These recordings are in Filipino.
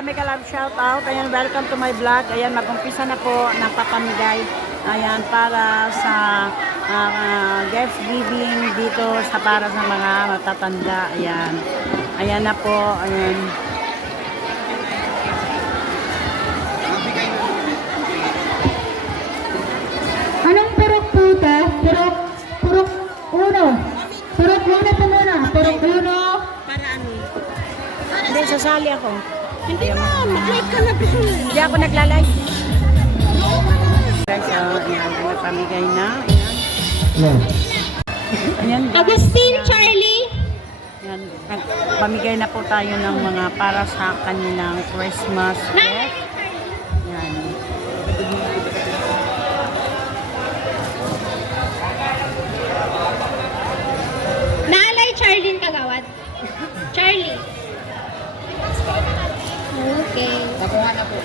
Ayan, may kalab shout out. Ayan, welcome to my vlog. Ayan, mag-umpisa na po ng papamigay. Ayan, para sa gift giving dito sa para sa mga matatanda. Ayan. Ayan na po. Ayan. Anong purok po ito? Purok uno. Purok uno po muna. Purok uno. Para ano? Hindi, sasali ako. Hindi mo, mag-live ka na. Hindi ako nagla-live. Guys, ayan, nagpamigay na. Ayan. Ayan, guys. Agustin, Charlie. Ayan, pamigay na po tayo ng mga para sa kanilang Christmas gift. Ayan. Naalay Charlene Kagawad. Charlie. Okay. Nakuha na po.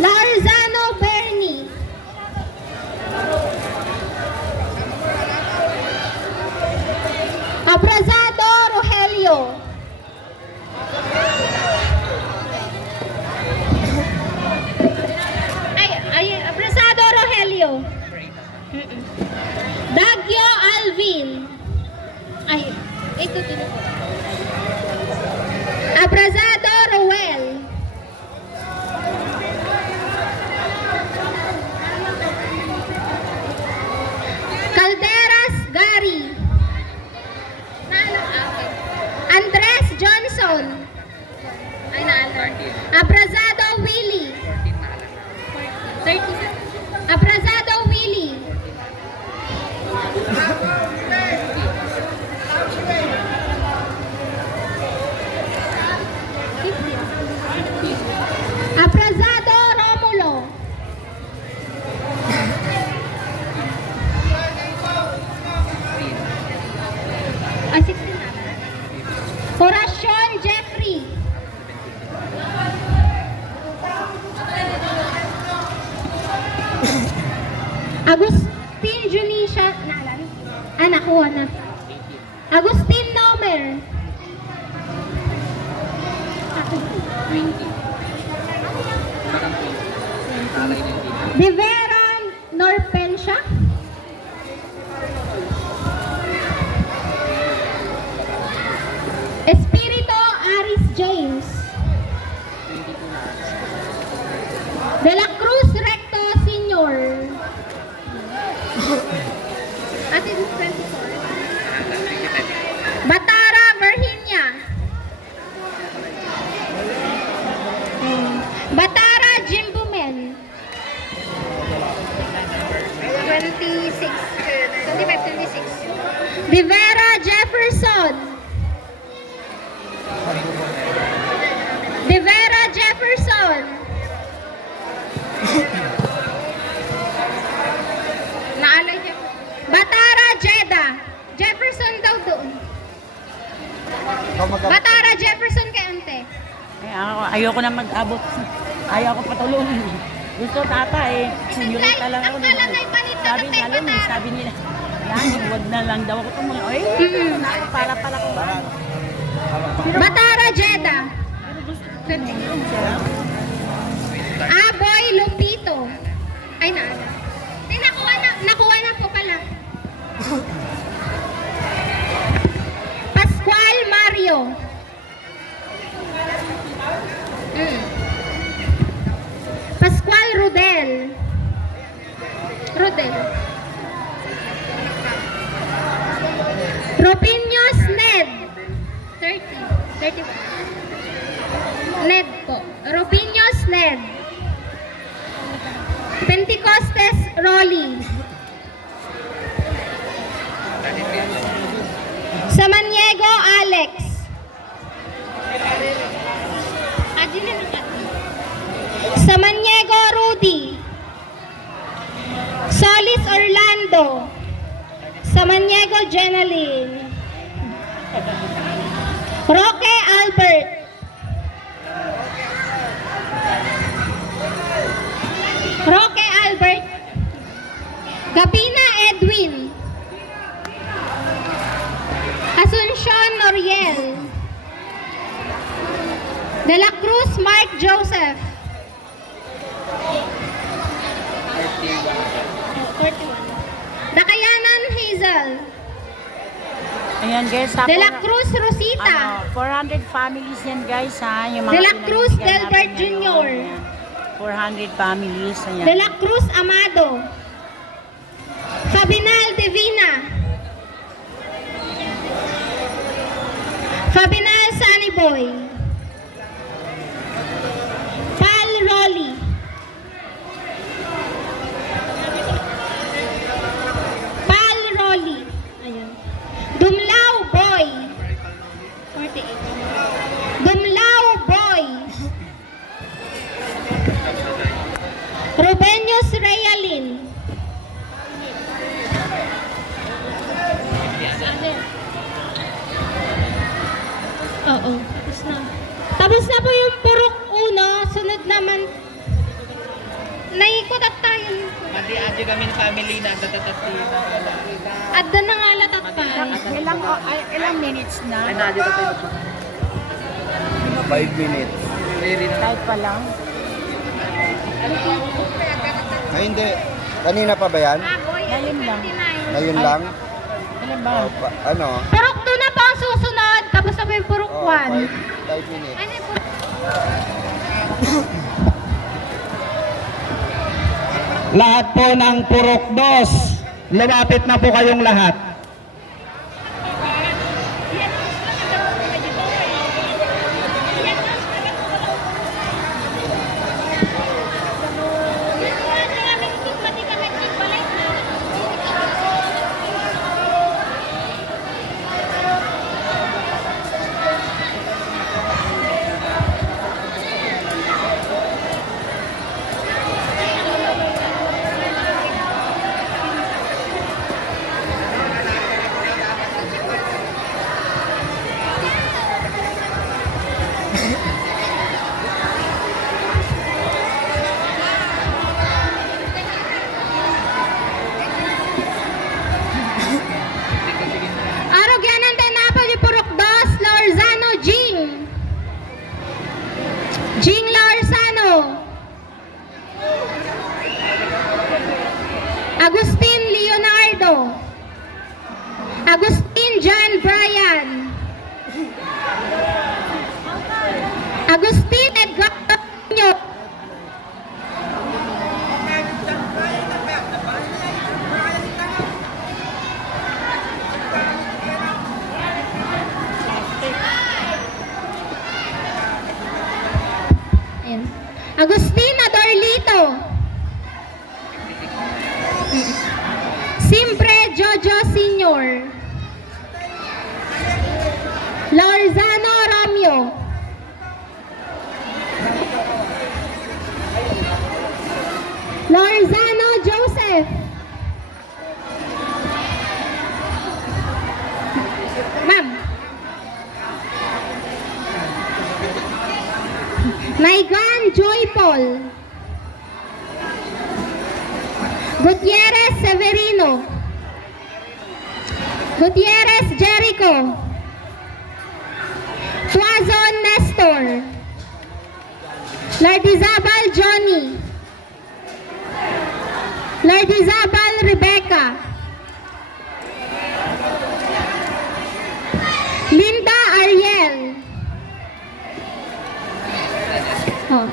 Larzano Bernie. Abrazado Rogelio. Abrazado Rogelio. Dagyo Alvin. Ito din ako. Abrazado Roel. Calderas Gary. Andres Johnson. Abrazado Willie. 30. Abrazado Willie. Abrazado Romulo. Ay, 16 na. Horacion Jeffrey. Agustin Junisha. Naalan? Nakuha na. Agustin Nomer. 20. Rivera Norpensha. Espirito Aris James. De la Cruz Recto Senior. Ate 24. Batara Virginia. Batara Jimbumen. 26. 25-26. Rivera Jefferson. Rivera Jefferson. Naalala niyo. Batara Jeddah. Jefferson daw doon. Batara Jefferson kay ante. Ay, ayoko na mag-abot. Ayaw ko patulungin. Gusto tata eh. Senyorita lang ako. Sabi nila, yan, huwag na lang daw ako tumulong. Ay, para pala ko. Batara Jeddah. Aboy Lupito. Ay, nakuha na po pala. Pascual Mario. Pascual Rodel. Ropinos Ned. 30. Ned po. Ropinos Ned. Pentecostes Rolly. Samaniego Alex. Samaniego Rudy. Solis Orlando. Samaniego Jenaline. Roque Albert. Roque Albert. Gabina Edwin. Asuncion Noriel. De La Cruz Mark Joseph. 31. Dakayanan Hazel. Ayan guys, ha, De La Cruz Rosita. 400 families yan guys ha. Yung mga De La Cruz pinamimigay Delbert natin ngayon, Jr. ayan. 400 families. Ayan. De La Cruz Amado. Fabinal Divina. Fabinal Sunny Boy. Pal Rolly. Pal Rolly. Ayun. Dumlao Boy. 48. Dumlao Boy. Rubenius Realin. Oo, tapos na. Tapos na po yung purok uno. Sunod naman. Naikot at tayo. Mati-adi kami ng family na tatatati na wala. Adda na nga latat pa. Ilang minutes na? Ay, nadi ka tayo. 5 minutes. Kahit pa lang. Ay, hindi. Kanina pa ba yan? Ngayon lang. Ngayon lang? Ilan ba? Ano? Purok 2 na po ang susunod. Tapos na po yung purok 1. 5 minutes. Ano yung purok? Lahat po ng Purok 2, lumapit na po kayong lahat. Arogyanan din na po yung purok 2. Lorzano Jing. Jing Lorzano. Agustin Leonardo. Agustin John Brian. Agustin Edgar Nyo. Ayan. Agustina Dorlito. Siempre Jojo Senior. Lorzano Romeo. Lorzano Joseph. Ma'am. Naigan Joy Paul. Gutierrez Severino. Gutierrez Jericho. Tuazon Nestor. Lardizabal Johnny. Lardizabal Rebecca. Linda Ariel. Oh.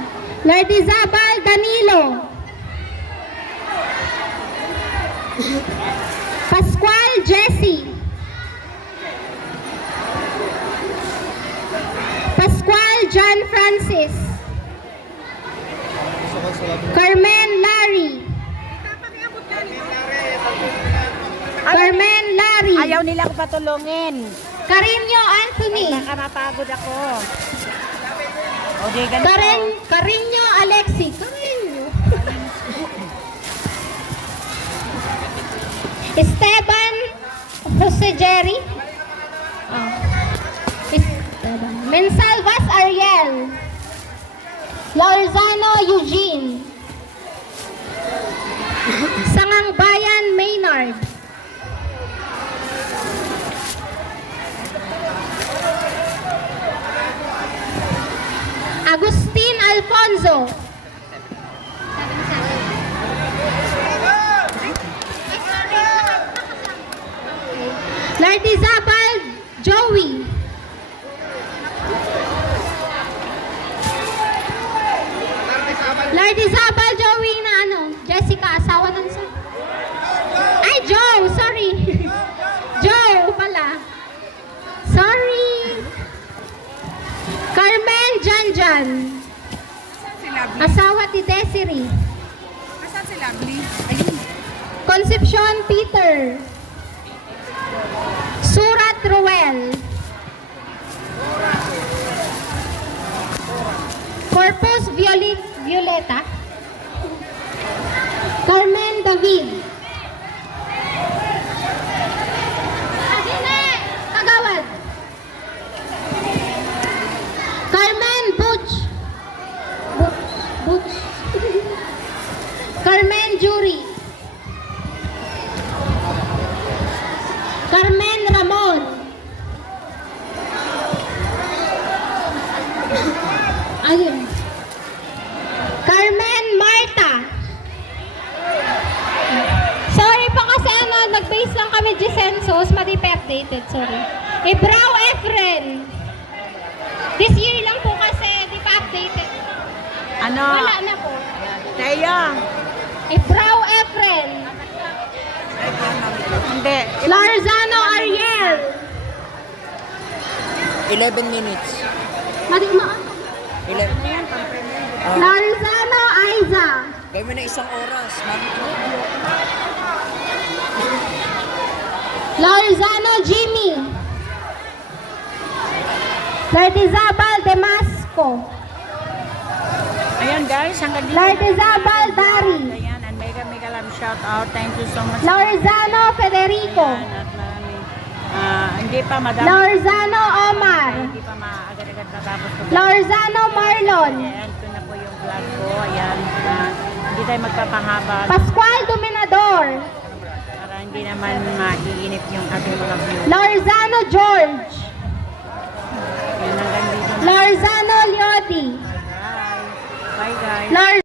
Lardizabal Danilo. Pascual Jesse. Pascual John Francis. Carmen Larry. Carmen Larry. Ayaw nila ko patulungin. Carino Anthony. Nakamapagod ako. Okay, ganito. Carino Alexi. Carino. Esteban Jose Jerry. Oh. Esteban. Mensalvas Ariel. Lorzano Eugene. Sangangbayan Maynard. Agustin Alfonso. Lardizabal Joey. Lardizabal Joey na ano? Jessica, asawa ng sa... Ay, Joe! Sorry! Joe pala. Sorry! Carmen Janjan. Asawa ni Desiree. Asan si Lovely? Ayun. Concepcion Peter. Surat Ruel. Corpus Violeta. Carmen David. Agine! Kagawad. Carmen Butch. Butch. Carmen Jury. Carmen Ramon. Ayun. Carmen Marta. Sorry po kasi nag-base lang kami di census, madi pa updated, sorry. Ibrao Efren. This year lang po kasi di pa updated. Ano? Wala na po. Teo. Ibrao Efren. Hindi. Larzano Ariel. 11 minutes. Madi ma. 11. Larzano Aiza. Gawin mo na isang oras. Larzano Jimmy. Lardizabal Demasco. Ayan guys, hanggang dito. Lardizabal Dari. Ayan, and mega love shout out. Thank you so much. Larzano Federico. Ayan, at maraming, hindi pa madami. Larzano Omar. Hindi pa maagad-agad natapos ko. Larzano Marlon. Ayan, ito na po yung vlog ko. Ayan, hindi tayo magpapahaba Pascual Dominador. para hindi naman maiinip yung ating mga view. Larzano George. Ayan, hanggang dito na. Larzano Liotti. Bye. Bye guys.